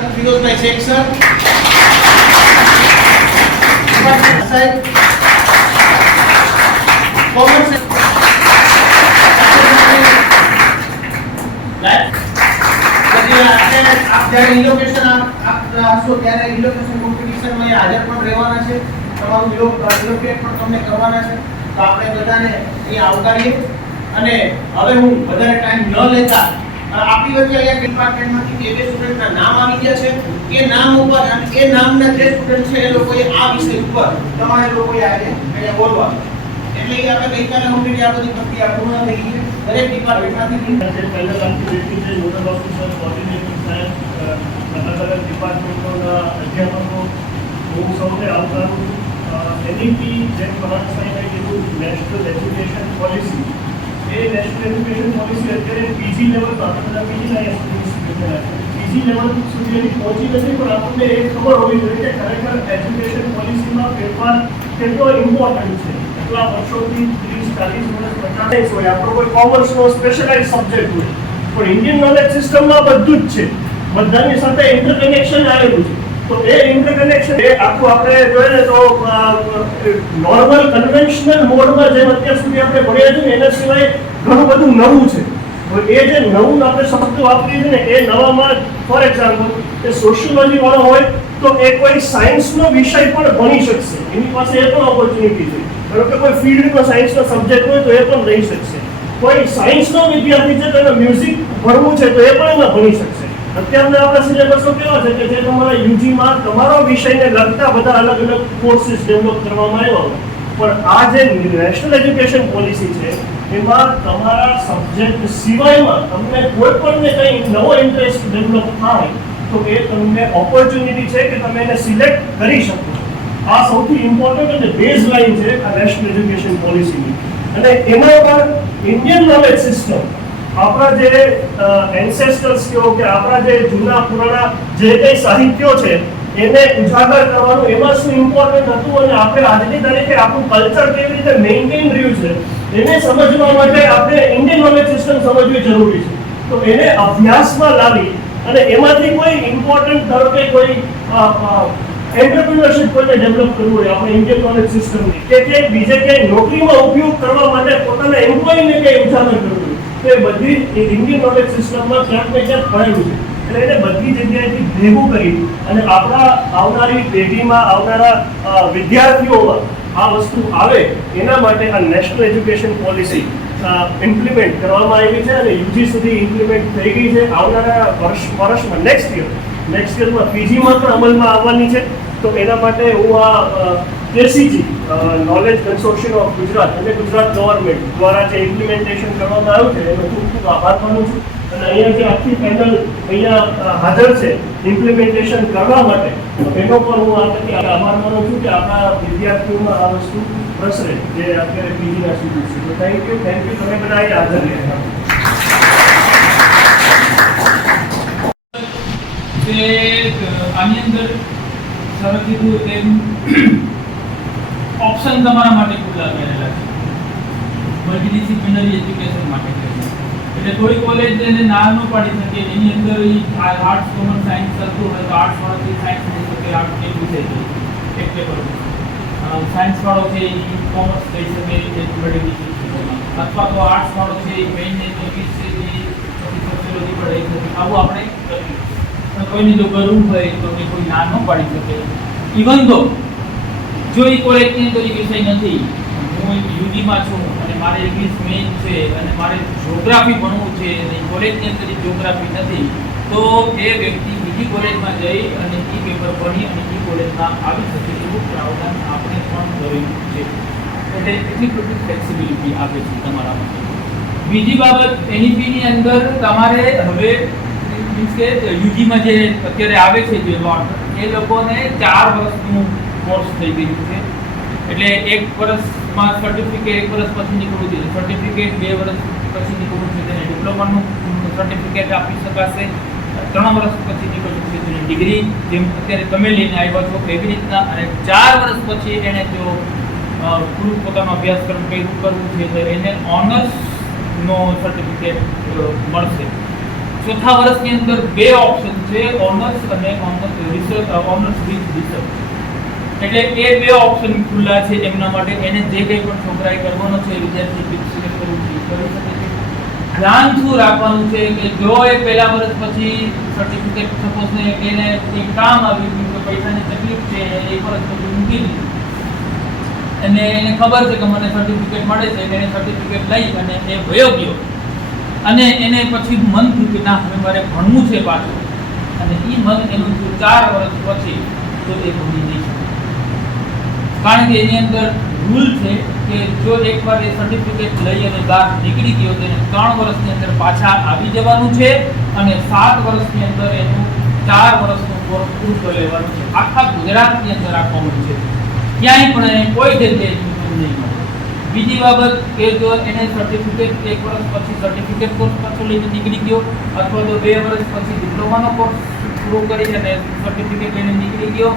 Firozbhai Sheikh sir. પણ રહેવાના છે. તમારું રિલો- પણ તમને કરવાના છે. તો આપણે બધાને અહીં આવકારીએ. અને હવે હું વધારે ટાઈમ ન લેતા આપી આપણી વચ્ચે અહીંયા ડિપાર્ટમેન્ટમાંથી બે બે સ્ટુડન્ટના નામ આવી ગયા છે. એ નામ ઉપર અને એ નામના જે સ્ટુડન્ટ છે એ લોકોએ આ વિષય ઉપર તમારે લોકોએ આજે અહીંયા બોલવાનું એટલે કે આપણે ગઈકાલે already આ બધી પ્રક્રિયા પૂર્ણ થઈ ગઈ છે. દરેક ડિપાર્ટમેન્ટમાંથી જે પહેલા કામથી બેઠી છે નોડલ ઓફિસર કોર્ડિનેટર સાહેબ અ, અલગ અલગ ડિપાર્ટમેન્ટોના અધ્યાપકો હું સૌને આવકારું છું. એનઈપી જેમ પ્રમાણ સાહેબે કીધું નેશનલ એજ્યુકેશન પોલિસી એ નેશનલ એજ્યુકેશન પોલિસી અત્યારે પીજી લેવલ પર આપણે બધા પીજી લેવલ સુધી પહોંચી નથી, પણ આપણને એ ખબર હોવી જોઈએ કે ખરેખર એજ્યુકેશન પોલિસીમાં ફેરફાર કેટલો ઇમ્પોર્ટન્ટ છે. કેટલા વર્ષોથી ત્રીસ, ચાલીસ વર્ષ પચાસ હોય, આપણો કોઈ કોમર્સનો સ્પેશિયલાઇઝ સબ્જેક્ટ હોય. પણ ઇન્ડિયન નોલેજ સિસ્ટમમાં બધું જ છે. બધાની સાથે ઇન્ટરકનેક્શન આવેલું છે. તો એ ઇન્ટરકનેક્શન એ આખું આપણે જોઈએ ને તો નોર્મલ કન્વેન્શનલ મોડમાં જેમ અત્યાર સુધી આપણે ભણ્યા છે એના સિવાય ઘણું બધું નવું છે. એ જે નવું આપણે શબ્દ વાપરીએ છીએ ને, એ નવામાં ફોર એક્ઝામ્પલ એ સોશિયોલોજી વાળો હોય, તો એ કોઈ સાયન્સનો વિષય પણ ભણી શકશે. એની પાસે એ પણ ઓપોર્ચ્યુનિટી છે. ધારો કે કોઈ ફિલ્ડનો સાયન્સનો સબ્જેક્ટ હોય, તો એ પણ લઈ શકશે. કોઈ સાયન્સનો વિદ્યાર્થી છે, તો એને મ્યુઝિક ભણવું છે, તો એ પણ એમાં ભણી શકશે. અત્યારના આપણા સિલેબસો કેવા છે કે જે તમારા યુજીમાં તમારો વિષયને લગતા બધા અલગ અલગ કોર્સીસ ડેવલપ કરવામાં આવ્યા પણ આ જે નેશનલ એજ્યુકેશન પોલિસી છે એમાં તમારા સબ્જેક્ટ સિવાયમાં તમને કોઈ પણ ને કંઈ નવો ઇન્ટરેસ્ટ ડેવલપ થાય તો એ તમને ઓપોર્ચ્યુનિટી છે કે તમે એને સિલેક્ટ કરી શકો. આ સૌથી ઇમ્પોર્ટન્ટ અને બેઝ લાઇન છે આ નેશનલ એજ્યુકેશન પોલિસીની અને એમાં પણ ઇન્ડિયન નોલેજ સિસ્ટમ આપણા જે એન્સેસ્ટર્સ કહો કે આપણા જે જૂના પુરાણા જે કંઈ સાહિત્યો છે, એને ઉજાગર કરવાનું એમાં શું ઇમ્પોર્ટન્ટ હતું અને આપણે આજની તારીખે આપણું કલ્ચર કેવી રીતે મેન્ટેન રહ્યું છે એને સમજવા માટે આપણે ઇન્ડિયન નોલેજ સિસ્ટમ સમજવી જરૂરી છે. તો એને અભ્યાસમાં લાવી અને એમાંથી કોઈ ઇમ્પોર્ટન્ટ ધારો કે કોઈ એન્ટરપ્રિનરશિપ કોઈને ડેવલપ કરવું હોય, આપણે ઇન્ડિયન નોલેજ સિસ્ટમની કે કે બીજે ક્યાંય નોકરીમાં ઉપયોગ કરવા માટે પોતાના એમ્પ્લોયને ક્યાંય ઉજાગર કરવું તો એ બધી ઇન્ડિયન નોલેજ સિસ્ટમમાં ક્યાંક ને ક્યાંક ભરેલું છે. એટલે એને બધી જગ્યાએથી ભેગું કરી અને આપણા આવનારી પેઢીમાં આવનારા વિદ્યાર્થીઓમાં આ વસ્તુ આવે, એના માટે આ નેશનલ એજ્યુકેશન પોલિસી ઇમ્પ્લિમેન્ટ કરવામાં આવી છે અને યુજી સુધી ઇમ્પ્લિમેન્ટ થઈ ગઈ છે આવનારા વર્ષ, વર્ષમાં નેક્સ્ટ યર નેક્સ્ટ યરમાં પીજીમાં પણ અમલમાં આવવાની છે. તો એના માટે હું આ KCG knowledge consortium of Gujarat અને ગુજરાત ગવર્મેન્ટ દ્વારા જે ઇમ્પ્લિમેન્ટેશન કરવામાં આવ્યું છે, એનો ખૂબ ખૂબ આભાર માનું છું. અને અહીંયા જે આખી પેનલ અહીંયા હાજર છે ઇમ્પ્લિમેન્ટેશન કરવા માટે એનો પણ હું આ તકે આભાર માનું છું કે આપણા વિદ્યાર્થીઓમાં આ વસ્તુ પ્રસરે, જે અત્યારે બીજી સ્ટુડન્ટ છે. તો થેન્ક યુ થેન્ક યુ તમે બધા અહીંયા હાજર રહ્યા આની અંદર સર કીધું તેમ ઓપ્શન તમારા માટે ખુલ્લા કરેલા છે. મલ્ટીડિસિપ્લિનરી એજ્યુકેશન માટે એટલે થોડી કોલેજ એને ના ન પાડી શકે, એની અંદર આર્ટ્સ કોમર્સ સાયન્સ કરતું હોય તો આર્ટ્સ વાળો સાયન્સ લઈ શકે આર્ટ્સ વિષય છે એક પેપર સાયન્સ વાળો છે એ કોમર્સ લઈ શકે એજ્યુકેટિવ અથવા તો આર્ટ્સ વાળો છે એ મેઇન ઇંગ્લિશ છે એ સોશિયોલોજી પર લઈ શકે. આવું આપણે કરીએ. કોઈને જો કરવું હોય તો એ કોઈ ના ન પાડી શકે. ઇવન તો જો એ કોલેજની અંદર એ વિષય નથી હું યુજીમાં છું અને મારે ઇંગ્લિશ મેઇન છે અને મારે જ્યોગ્રાફી ભણવું છે અને કોલેજની અંદર જ્યોગ્રાફી નથી, તો એ વ્યક્તિ બીજી કોલેજમાં જઈ અને એ પેપર ભણી અને એ કોલેજમાં આવી શકે એવું પ્રાવધાન આપણે પણ કર્યું છે. એટલે એટલી બધી ફ્લેક્સિબિલિટી આપે છે તમારા માટે. બીજી બાબત એનઈપીની અંદર તમારે હવે મીન્સ કે યુજીમાં જે અત્યારે આવે છે જે લોટ એ લોકોને ચાર વર્ષનું કોર્સ થઈ ગયું છે. એટલે એક વર્ષમાં સર્ટિફિકેટ એક વર્ષ પછી નીકળવું છે સર્ટિફિકેટ બે વર્ષ પછી નીકળવું છે તેને ડિપ્લોમાનું સર્ટિફિકેટ આપી શકાશે. ત્રણ વર્ષ પછી નીકળવું છે તેની ડિગ્રી જેમ અત્યારે તમે લઈને આવ્યા છો એવી રીતના અને ચાર વર્ષ પછી એને જો પૂરું પોતાનો અભ્યાસક્રમ કર્યું કરવું છે તો એને ઓનર્સનો સર્ટિફિકેટ મળશે. ચોથા વર્ષની અંદર બે ઓપ્શન છે ઓનર્સ અને honours research honours with research એટલે એ બે ઓપ્શન ખુલ્લા છે એમના માટે. એને જે કંઈ પણ છોકરાએ કરવાનો છે વિદ્યાર્થી સિલેક્ટ કરવું છે કરી શકે છે. ધ્યાન શું રાખવાનું છે કે જો એ પહેલા વર્ષ પછી સર્ટિફિકેટ સપોઝ ને એને એક કામ આવ્યું ગયું કે પૈસાની તકલીફ છે એ વર્ષ પછી મૂકી દીધું અને એને ખબર છે કે મને સર્ટિફિકેટ મળે છે, એને સર્ટિફિકેટ લઈ અને એ વયો ગયો. અને એને પછી મન થયું કે ના, હવે મારે ભણવું છે પાછું. અને એ મન એનું ચાર વર્ષ પછી તો એ ભણી નહીં કારણ કે એની અંદર રૂલ છે કે જો એકવાર એ સર્ટિફિકેટ લઈ અને બહાર નીકળી ગયો, તો એને ત્રણ વર્ષની અંદર પાછા આવી જવાનું છે અને સાત વર્ષની અંદર એનું ચાર વર્ષનું કોર્સ પૂરું લેવાનું છે. આખા ગુજરાતની અંદર કોમન છે. ક્યાંય પણ એને કોઈ જગ્યાએ admission નહીં મળે. બીજી બાબત કે જો એને સર્ટિફિકેટ એક વર્ષ પછી સર્ટિફિકેટ કોર્સ પાછો લઈને નીકળી ગયો, અથવા તો બે વર્ષ પછી ડિપ્લોમાનો કોર્સ પૂરો કરી અને સર્ટિફિકેટ લઈને નીકળી ગયો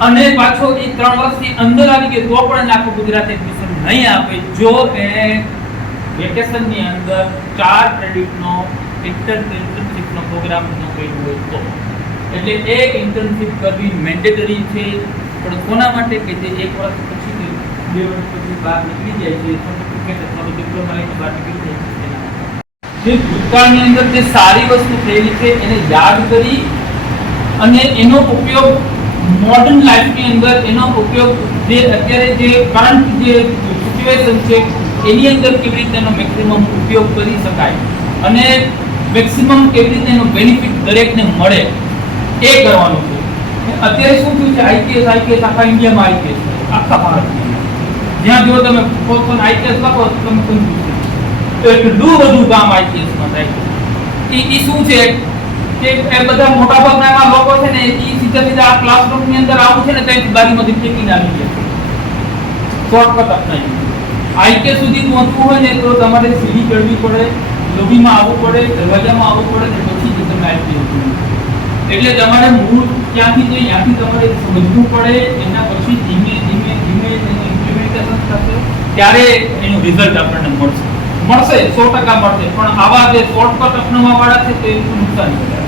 અને પાછો એ ત્રણ વર્ષની અંદર આવી ગયો, તો પણ આખું ગુજરાત એડમિશન નહીં આપે. જો એ વેકેશનની અંદર ચાર ક્રેડિટનો ઇન્ટર ઇન્ટર્નશિપનો પ્રોગ્રામ ન કર્યો હોય તો. એટલે એ ઇન્ટર્નશિપ કરવી મેન્ડેટરી છે, પણ કોના માટે કે જે એક વર્ષ પછી બે વર્ષ પછી બહાર નીકળી જાય છે સર્ટિફિકેટ અથવા ડિપ્લોમા લઈને બહાર નીકળી જાય છે જે ભૂતકાળની અંદર જે સારી વસ્તુ થયેલી છે, એને યાદ કરી અને એનો ઉપયોગ મોડર્ન લાઈફની અંદર એનો ઉપયોગ જે અત્યારે જે કરંટ જે સિચ્યુએશન છે, એની અંદર કેવી રીતે એનો મેક્સિમમ ઉપયોગ કરી શકાય? અને મેક્સિમમ કેવી રીતે એનો બેનિફિટ દરેકને મળે એ કરવાનું છે. અત્યારે શું થયું છે? આઈકેએસ આઈકેએસ આખા ઇન્ડિયામાં આઈકેએસ આખા ભારત જ્યાં જો તમે પોતાનો આઈકેએસ લખો તો તમે થઈ જાઓ. એટલું બધું કામ આઈકેએસમાં થાય એ એ શું છે? કે એ બધા મોટા ભાગના એવા લોકો છે ને, એ તમારે સીડી ચડવી પડે લોબીમાં આવવું પડે, દરવાજામાં આવવું પડે પછી તમે આઈકે એટલે તમારે મૂળ ક્યાંથી જઈ ત્યાંથી તમારે સમજવું પડે, એના પછી ધીમે ધીમે ધીમે એનું ઇમ્પ્લિમેન્ટેશન થશે. ત્યારે એનું રિઝલ્ટ આપણને મળશે. મળશે, સો ટકા મળશે. પણ આવા જે શોર્ટકટ અપનાવવા વાળા છે, તે નુકસાન કરે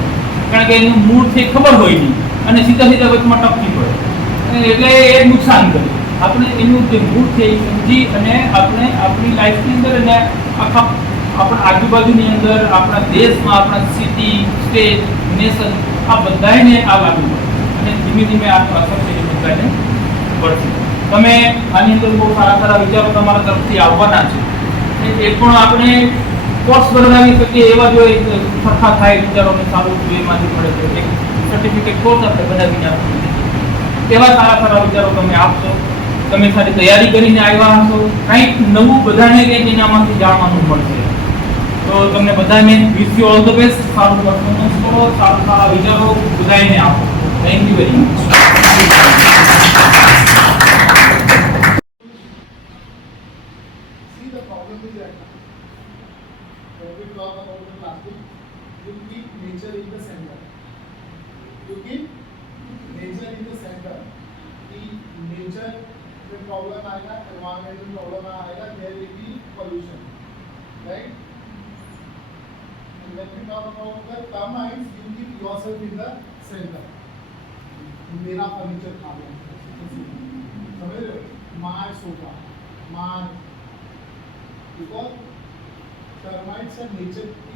કારણ કે એનું મૂળ છે ખબર હોય નહીં. અને સીધા સીધા વચમાં ટપકી પડે. એટલે એ નુકસાન કરે. આપણે એનું જે મૂળ છે એ સમજી અને આપણે આપણી લાઈફની અંદર અને આખા આપણા આજુબાજુની અંદર, આપણા દેશમાં, આપણા સિટી સ્ટેટ નેશન આ બધાને આ લાગુ પડે. અને ધીમે ધીમે આ અસર છે એ બધાને પડશે તમે આની અંદર બહુ સારા સારા વિચારો તમારા તરફથી આવવાના છે. એ- પણ આપણે કોર્સ બનાવી શકીએ એવા જો સરખા થાય, વિચારોને સારું એમાંથી મળે છે સર્ટિફિકેટ કોર્સ આપણે બધા આપીએ એવા સારા સારા વિચારો તમે આપશો, તમે સારી તૈયારી કરીને આવ્યા હશો, કંઈક નવું બધાને કંઈક એનામાંથી જાણવાનું મળશે તો તમને બધાને wish you all the best સારું પરફોર્મન્સ કરો, સારા સારા વિચારો બધાને આપો. થેન્ક યુ વેરી મચ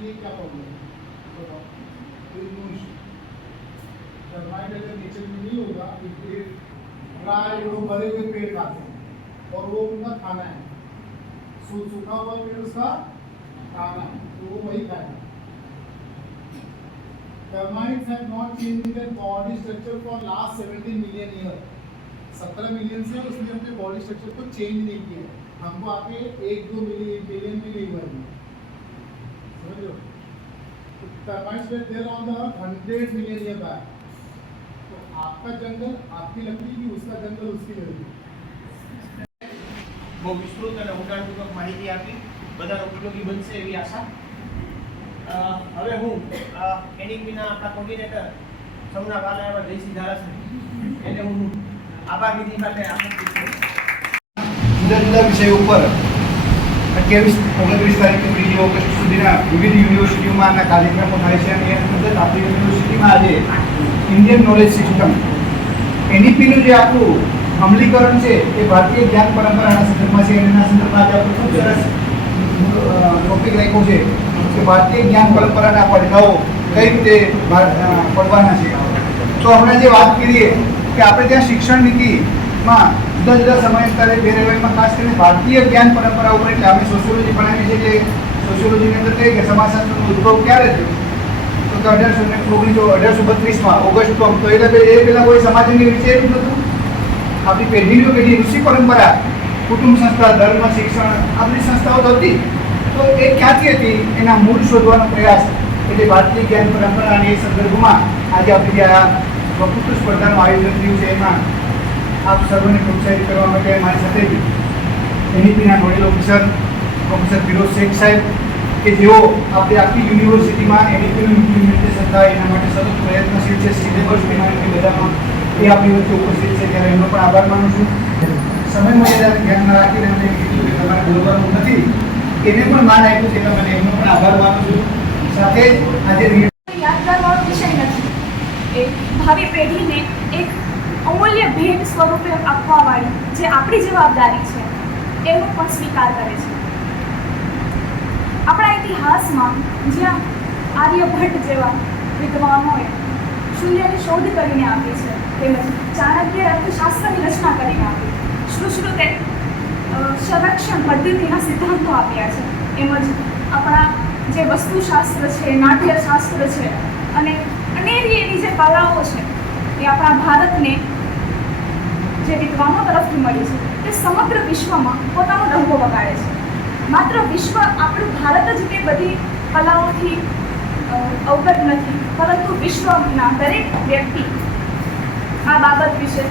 लिए क्या प्रॉब्लम है? बताओ। नो इशू टर्माइट अगर नेचर में नहीं होगा तो पेड़ ड्राई वो भरे हुए पेड़ खाते हैं, और वो उनका खाना है। सू सूखा हुआ पेड़ उसका खाना है तो वो वही खाएगा। Termites have not changed their body structure for last 17 million year. 17 million से उसने अपने बॉडी स्ट्रक्चर को चेंज नहीं किया हमको आके एक दो मिलियन बिलियन में नहीं हुआ है समझ लो termites were there on the earth 100 million year back तो आपका जंगल आपकी लकड़ी की उसका जंगल उसकी लकड़ी બહુ વિસ્તૃત અને ઊંડાણપૂર્વક માહિતી આપી બધાનો ઉપયોગી બનશે એવી આશા અ, હવે હું એનઈપીના આપણા કોર્ડિનેટર સમના કાલાયા જયસિંહ ધારાસણી એને હું આભાર વિધિ માટે આમંત્રિત કરું જુદા જુદા વિષય ઉપર અઠ્યાવીસ, ઓગણત્રીસ તારીખથી બીજી ઓગસ્ટ સુધીના વિવિધ યુનિવર્સિટીઓમાં આના કાર્યક્રમો થાય છે અને એની અંદર આપણી યુનિવર્સિટીમાં આજે ઇન્ડિયન નોલેજ સિસ્ટમ એનઈપીનું જે આપણું અમલીકરણ છે, એ ભારતીય જ્ઞાન પરંપરાના સંદર્ભમાં છે એના સંદર્ભમાં આજે આપણે ખૂબ સરસ ટોપિક રાખ્યો છે કે ભારતીય જ્ઞાન પરંપરાના પડઘાઓ કઈ રીતે પડવાના છે. તો હમણાં જે વાત કરીએ કે આપણે ત્યાં શિક્ષણ નીતિમાં જુદા જુદા સમયાંતરે બે રેલવેમાં ખાસ કરીને ભારતીય જ્ઞાન પરંપરા ઉપર એટલે અમે સોશિયોલોજી ભણાવીએ છીએ કે સોશિયોલોજીની અંદર કહીએ કે સમાજશાસ્ત્રનો ઉદ્ભવ ક્યારે થયો? તો કે અઢારસો ને ઓગણીસો, અઢારસો બત્રીસમાં ઓગસ્ટ તો તો એટલે એ પહેલાં કોઈ સમાજની વિશે એવું નહોતું આપણી પેઢીઓ પેઢી ઋષિ પરંપરા, કુટુંબ સંસ્થા, ધર્મ, શિક્ષણ, આપણી સંસ્થાઓ તો હતી. તો એ ક્યાંથી હતી? એના મૂળ શોધવાનો પ્રયાસ એટલે ભારતીય જ્ઞાન પરંપરા અને એ સંદર્ભમાં આજે આપણે આ વકૃત્વ સ્પર્ધાનું આયોજન થયું છે એમાં આપ સર્વને પ્રોત્સાહિત કરવા માટે મારી સાથે એનઈપીના nodal officer professor Firoz Shaikh સાહેબ કે જેઓ આપણે આખી યુનિવર્સિટીમાં એનઈપીનું ઇમ્પ્લિમેન્ટેશન થાય એના માટે સતત પ્રયત્નશીલ છે, સિલેબસ પેનાલ્ટી બધામાં એ આપણી વચ્ચે ઉપસ્થિત છે ત્યારે એમનો પણ આભાર માનું છું. સમય મર્યાદાને ધ્યાનમાં રાખીને અમને કીધું કે તમારે બોલવાનું નથી, એને પણ માન આપ્યું છે એટલે મને એમનો પણ આભાર માનું છું. સાથે આજે નિર્ણય યાદગારવાળો વિષય નથી. એ ભાવિ પેઢીને એક અમૂલ્ય ભેટ સ્વરૂપે આપવાવાળી જે આપણી જવાબદારી છે, એનો પણ સ્વીકાર કરે છે. આપણા ઇતિહાસમાં જ્યાં આર્યભટ્ટ જેવા વિદ્વાનોએ શૂન્યની શોધ કરીને આપી છે, તેમજ ચાણક્ય અર્થશાસ્ત્રની રચના કરીને આપી સુશ્રુતે સંરક્ષણ પદ્ધતિના સિદ્ધાંતો આપ્યા છે. એમજ આપણા જે વસ્તુશાસ્ત્ર છે, નાટ્યશાસ્ત્ર છે, અને અનેરી એવી જે કલાઓ છે, એ આપણા ભારતને જે વિદ્વાનો તરફથી મળી છે, તે સમગ્ર વિશ્વમાં પોતાનો ડંકો વગાડે છે. માત્ર વિશ્વ આપણું ભારત જ તે બધી કલાઓથી અવગત નથી, પરંતુ વિશ્વના દરેક વ્યક્તિ આ બાબત વિશે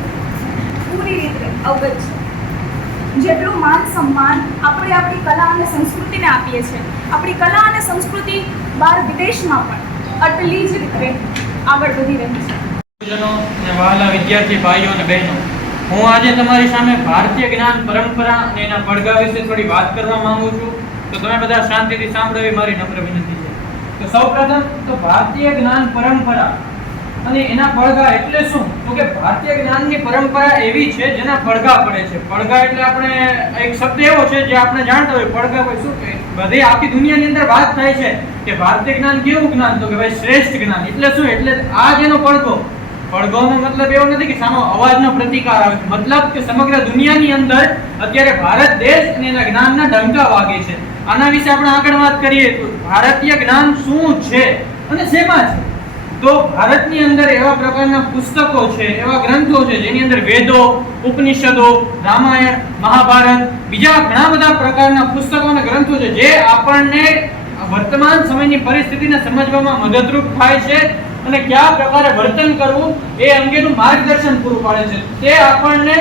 પૂરી રીતે અવગત છે. જેટલું માન સન્માન આપણે આપણી કલા અને સંસ્કૃતિને આપીએ છીએ, આપણી કલા અને સંસ્કૃતિ બહાર વિદેશમાં પણ આટલી જ રીતે આગળ વધી રહી છે. વિદ્યાર્થી ભાઈઓ અને બહેનો હું આજે તમારી સામે ભારતીય જ્ઞાન પરંપરા અને એના પડઘા વિશે થોડી વાત કરવા માંગુ છું. તો તમે બધા શાંતિથી સાંભળો એ મારી નમ્ર વિનંતી છે. તો સૌપ્રથમ તો ભારતીય જ્ઞાન પરંપરા અને એના પડઘા એટલે શું? તો કે ભારતીય જ્ઞાનની પરંપરા એવી છે જેના પડઘા પડે છે. પડઘા એટલે આપણે એક શબ્દ એવો છે જે આપણે જાણતા હોય. પડઘા કોઈ શું બધી આખી દુનિયાની અંદર વાત થાય છે કે ભારતીય જ્ઞાન કેવું જ્ઞાન? તો કે ભાઈ શ્રેષ્ઠ જ્ઞાન. એટલે શું? એટલે આ જેનો પડઘો. પડઘોનો મતલબ એવો નથી કે સામો અવાજનો પ્રતિકાર આવે. મતલબ કે સમગ્ર દુનિયાની અંદર અત્યારે ભારત દેશ અને એના જ્ઞાનના ડંકા વાગે છે. આના વિશે આપણે આગળ વાત કરીએ તો ભારતીય જ્ઞાન શું છે અને શેમાં છે? તો ભારતની અંદર એવા પ્રકારના પુસ્તકો છે, એવા ગ્રંથો છે, જેની અંદર વેદો, ઉપનિષદો, રામાયણ, મહાભારત, બીજા ઘણા બધા પ્રકારના પુસ્તકો અને ગ્રંથો છે, જે આપણને વર્તમાન સમયની પરિસ્થિતિને સમજવામાં મદદરૂપ થાય છે અને કયા પ્રકારે વર્તન કરવું એ અંગેનું માર્ગદર્શન પૂરું પાડે છે. તે આપણને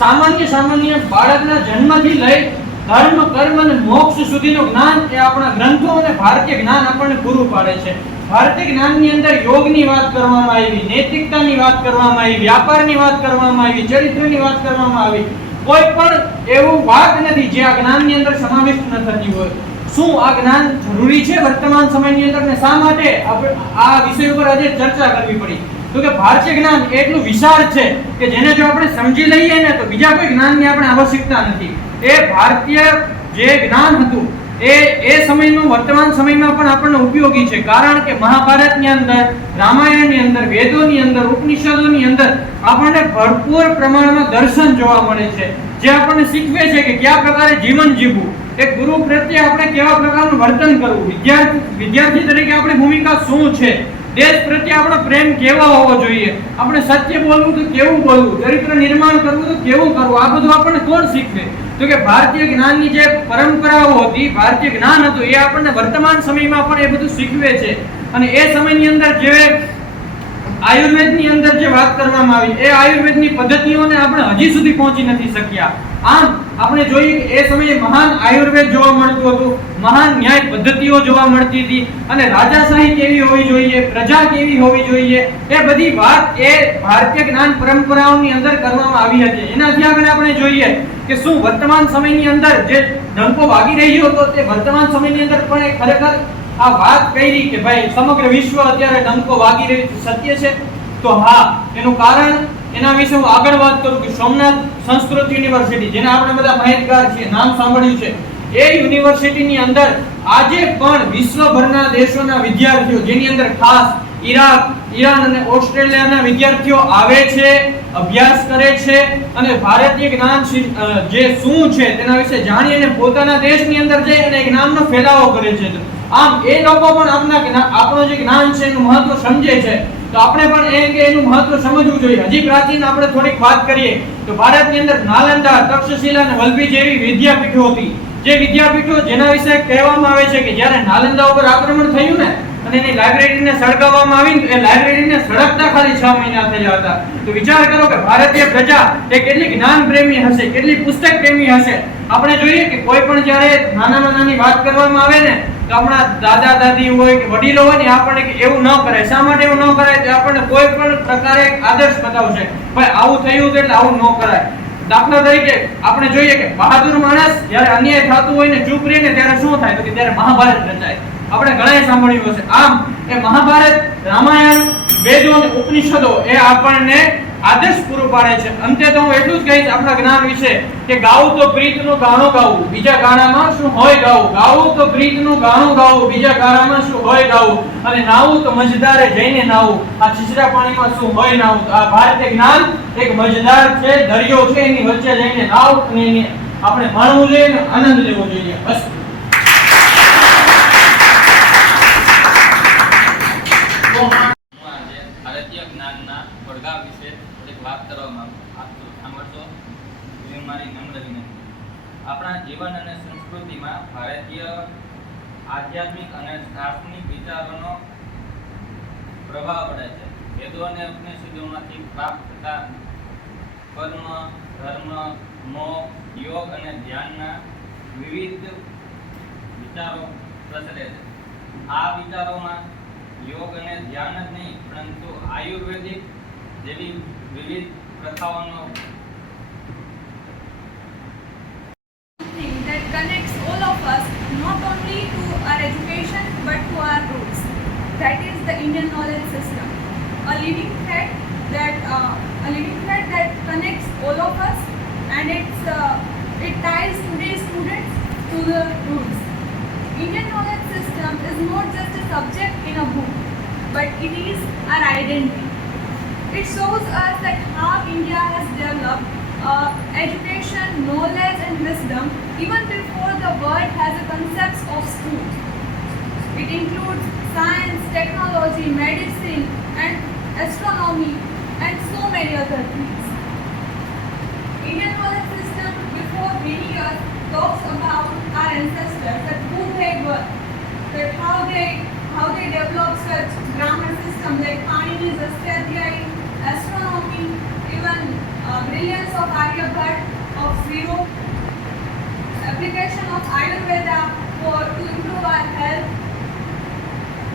સામાન્ય સામાન્ય બાળકના જન્મથી લઈ ધર્મ, કર્મ અને મોક્ષ સુધીનું જ્ઞાન એ આપણા ગ્રંથો અને ભારતીય જ્ઞાન આપણને પૂરું પાડે છે. ભારતીય જ્ઞાનની અંદર યોગની વાત કરવામાં આવી, નૈતિકતાની વાત કરવામાં આવી, વ્યાપારની વાત કરવામાં આવી, ચરિત્રની વાત કરવામાં આવી. કોઈ પણ એવું વાત નથી જે આ જ્ઞાનની અંદર સમાવિષ્ટ ન થતી હોય. શું આ જ્ઞાન જરૂરી છે વર્તમાન સમયની અંદર ને શા માટે આ વિષય ઉપર આજે ચર્ચા કરવી પડી? તો કે ભારતીય જ્ઞાન એટલું વિશાળ છે કે જેને જો આપણે સમજી લઈએ ને તો બીજા કોઈ જ્ઞાનની આપણે આવશ્યકતા નથી. એ ભારતીય જે જ્ઞાન હતું, એ એ સમયનું વર્તમાન સમયમાં પણ આપણને ઉપયોગી છે. કારણ કે મહાભારતની અંદર, રામાયણની અંદર, વેદોની અંદર, ઉપનિષદોની અંદર આપણને ભરપૂર પ્રમાણમાં દર્શન જોવા મળે છે. જે આપણને શીખવે છે કે કયા પ્રકારે જીવન જીવવું. એક ગુરુ પ્રત્યે આપણે કેવા પ્રકારનું વર્તન કરવું? વિદ્યાર્થી વિદ્યાર્થી તરીકે આપણી ભૂમિકા શું છે? દેશ પ્રત્યે આપણો પ્રેમ કેવો હોવો જોઈએ? આપણે સત્ય બોલવું તો કેવું બોલવું? ચરિત્ર નિર્માણ કરવું તો કેવું કરવું? આ બધું આપણને કોણ શીખવે? તો કે ભારતીય જ્ઞાનની જે પરંપરાઓ હતી, ભારતીય જ્ઞાન હતું, એ આપણને વર્તમાન સમયમાં પણ એ બધું શીખવે છે. અને એ સમયની અંદર જે આયુર્વેદની અંદર જે વાત કરવામાં આવી, એ આયુર્વેદની પદ્ધતિઓને આપણે હજી સુધી પહોંચી નથી શક્યા. આમ આપણે જોઈએ કે એ સમયે મહાન આયુર્વેદ જોવા મળતું હતું, મહાન ન્યાય પદ્ધતિઓ જોવા મળતી હતી અને રાજાશાહી કેવી હોવી જોઈએ, પ્રજા કેવી હોવી જોઈએ, એ બધી વાત એ ભારતીય જ્ઞાન પરંપરાઓની અંદર કરવામાં આવી હતી. એનાથી આગળ આપણે જોઈએ કે શું વર્તમાન સમયની અંદર જે ડંકો વાગી રહ્યો હતો, તે વર્તમાન સમયની અંદર પણ એ ખરેખર આ વાત કરી કે ભાઈ સમગ્ર વિશ્વ અત્યારે ડંકો વાગી રહ્યું સત્ય છે? તો હા, એનું કારણ એના વિશે હું આગળ વાત કરું કે સોમનાથ સંસ્કૃત યુનિવર્સિટી, જેને આપણે બધા માહિતગાર છીએ, નામ સાંભળ્યું છે, એ યુનિવર્સિટીની અંદર આજે પણ વિશ્વભરના દેશોના વિદ્યાર્થીઓ, જેની અંદર ખાસ ઈરાક, ઈરાન અને ઓસ્ટ્રેલિયાના વિદ્યાર્થીઓ આવે છે, અભ્યાસ કરે છે અને ભારતીય જ્ઞાન જે શું છે તેના વિશે જાણી અને પોતાના દેશની અંદર જઈ અને જ્ઞાનનો ફેલાવો કરે છે. આમ એ લોકો પણ આપના આપણું જે જ્ઞાન છે એનું મહત્વ સમજે છે. તો આપણે પણ એ કે એનું મહત્વ સમજવું જોઈએ. હજી પ્રાચીન આપણે થોડીક વાત કરીએ તો ભારતની અંદર નાલંદા, તક્ષશિલા અને વલ્લભી જેવી વિદ્યાપીઠો હતી. જે વિદ્યાપીઠો જેના વિશે કહેવામાં આવે છે કે જ્યારે નાલંદા ઉપર આક્રમણ થયું ને, અને એની લાઇબ્રેરીને સળગાવવામાં આવી એ લાઇબ્રેરીને સળગતા ખાલી છ મહિના થયા હતા. તો વિચાર કરો કે ભારતીય પ્રજા એ કેટલી જ્ઞાન પ્રેમી હશે, કેટલી પુસ્તક પ્રેમી હશે. આપણે જોઈએ કે કોઈ પણ જ્યારે નાનામાં નાની વાત કરવામાં આવે ને આપણા દાદા દાદી હોય કે વડીલો હોય ને આપણને કે એવું ન કરાય શા માટે એવું ન કરાય? તો આપણને કોઈ પણ પ્રકારે આદર્શ બતાવશે ભાઈ, આવું થયું એટલે આવું ન કરાય. દાખલા તરીકે આપણે જોઈએ કે બહાદુર માણસ જ્યારે અન્યાય થતું હોય ને ચૂપ રહીને ત્યારે શું થાય? તો કે ત્યારે મહાભારત રચાય. આપણે ઘણા સાંભળ્યું હશે. આમ, એ મહાભારત રામાયણ, વેદો અને ઉપનિષદો એ આપણને આદર્શ પૂરું પાડે છે. અંતે તો હું એટલું જ કહીશ આપણા જ્ઞાન વિશે કે ગાવું તો પ્રીતનું ગાણું ગાવું, બીજા ગાણામાં શું હોય ગાવું? ગાવું તો પ્રીતનું ગાણું ગાવું, બીજા ગાણામાં શું હોય ગાવું? અને નાવું તો મજદારે જઈને નાવું. આ છીછરા પાણીમાં શું હોય નાવું? આ ભારતીય જ્ઞાન એક મજદાર છે, દરિયો છે, એની વચ્ચે જઈને નાવ અને એને આપણે માણવું જોઈએ અને આનંદ લેવો જોઈએ. બસ તો આ હું આજે ભારતીય જ્ઞાનના પડઘા વિશે થોડીક વાત કરવા માંગુ આપ સૌ સાંભળશો એ મારી નમ્ર વિનંતી આપણા જીવન અને સંસ્કૃતિમાં ભારતીય આધ્યાત્મિક અને દાર્શનિક વિચારોનો પ્રભાવ પડે છે. વેદો અને ઉપનિષદોમાંથી પ્રાપ્ત થતા કર્મ, ધર્મ, મોહ, યોગ અને ધ્યાનના વિવિધ વિચારો પ્રસરે છે. આ વિચારોમાં યોગ અને ધ્યાન જ નહીં, પરંતુ આયુર્વેદિક જેવી વિવિધ પ્રથાઓનો system, a living thread that uh, a living thread that connects all of us, and it's uh, it ties today's students to the roots. Indian knowledge system is not just a subject in a book, but it is our identity. It shows us that how India has developed uh, education, knowledge, and wisdom even before the world has a concept of school. It includes science, technology, medicine, and astronomy, and so many other things. Indian knowledge system before many years talks about our ancestors, that who they were, that how they how they developed such grammar system like Panini's Astyadhyayi, astronomy, even uh, brilliance of Aryabhat, of zero, application of Ayurveda for to improve our